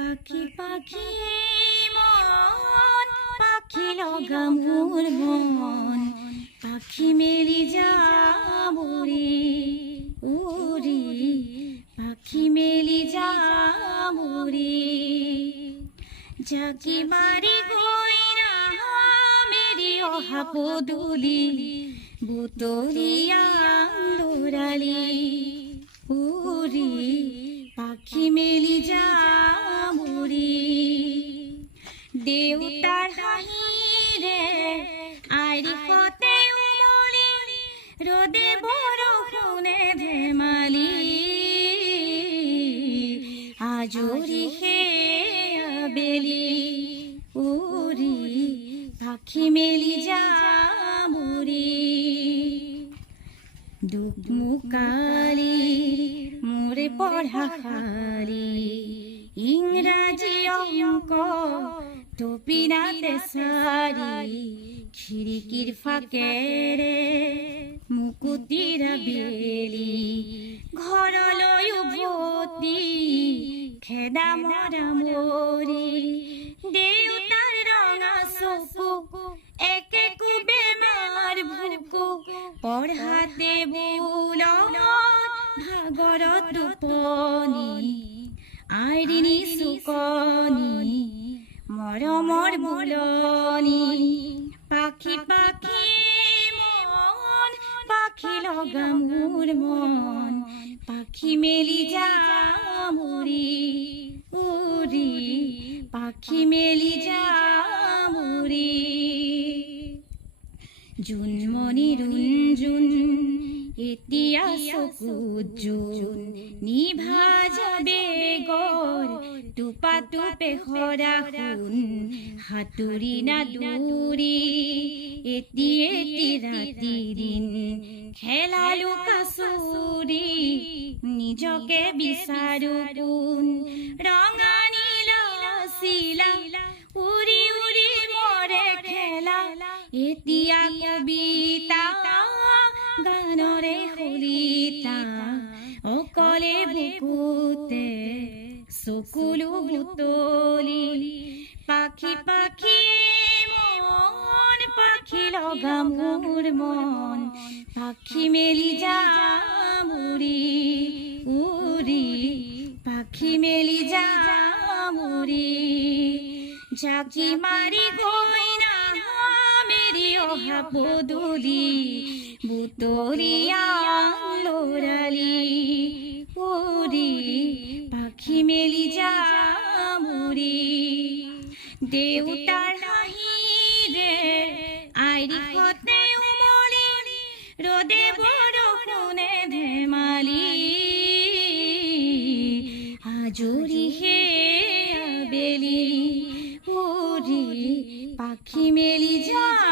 পাখি পাখি মন, পাখি লগা মোর মন, পাখি মেলি যা যাবরি উরি পাখি মেলি যাবরি জাকি মারি গইনা মেরি অহা পদুলি বুতরিয়া লোরালি উরি পাখি মেলি যাবরি দেউতার হাহিরে আইরি কতে উমলি, রোদে বরষুণে ধেমালি আজরি হে বেলি উরি পাখি মেলি যাবরি দুঃখমুকালি মোরে পড়া খালি। ইংরাজি অঙ্ক, টপিনাতে সারি খিড়কির ফাঁকে রে, মুকুতিরা বেলি ঘর লয় ভতি, খেদা মরা মরি। দেউতার রঙা চকু একে কুবে মার ভুকু পঢ়াতে বুল ভাগৰ টোপনি আইৰিণী চুকনি মৰমৰ বুলনি পাখি পাখি মন, পাখি লগা মোৰ মন। পাখি মেলি যামুৰি উৰি পাখি মেলি যামুৰি জুনমণি রুঞ্জুন এতিয়া চকু জুন নিভা গর টুপা সাঁতুৰি না দৌৰি এটি এটি ৰাতি দিন, খেলা লুকা চুৰি নিজকে বিচাৰো কোন ৰঙা নীলা চিলা উৰি উৰি মৰে খেলা এতিয়া কবিতা গানৰে সলিতা অকলে বুকুতে পাখি পাখি মন, পাখি লগা মোৰ মন। পাখি মেলি যামুৰি উৰি পাখি মেলি যামুৰি জাকি মাৰি মেরি অহা পদুলি বুতরিয়া লোরালি উরি পাখি মেলি যামুরি দেউতার হাহি রে, আইরি কতে উমলি। রোদে বরষুণে ধেমালি। আজরি হে আবেলি। উরি পাখি মেলি যা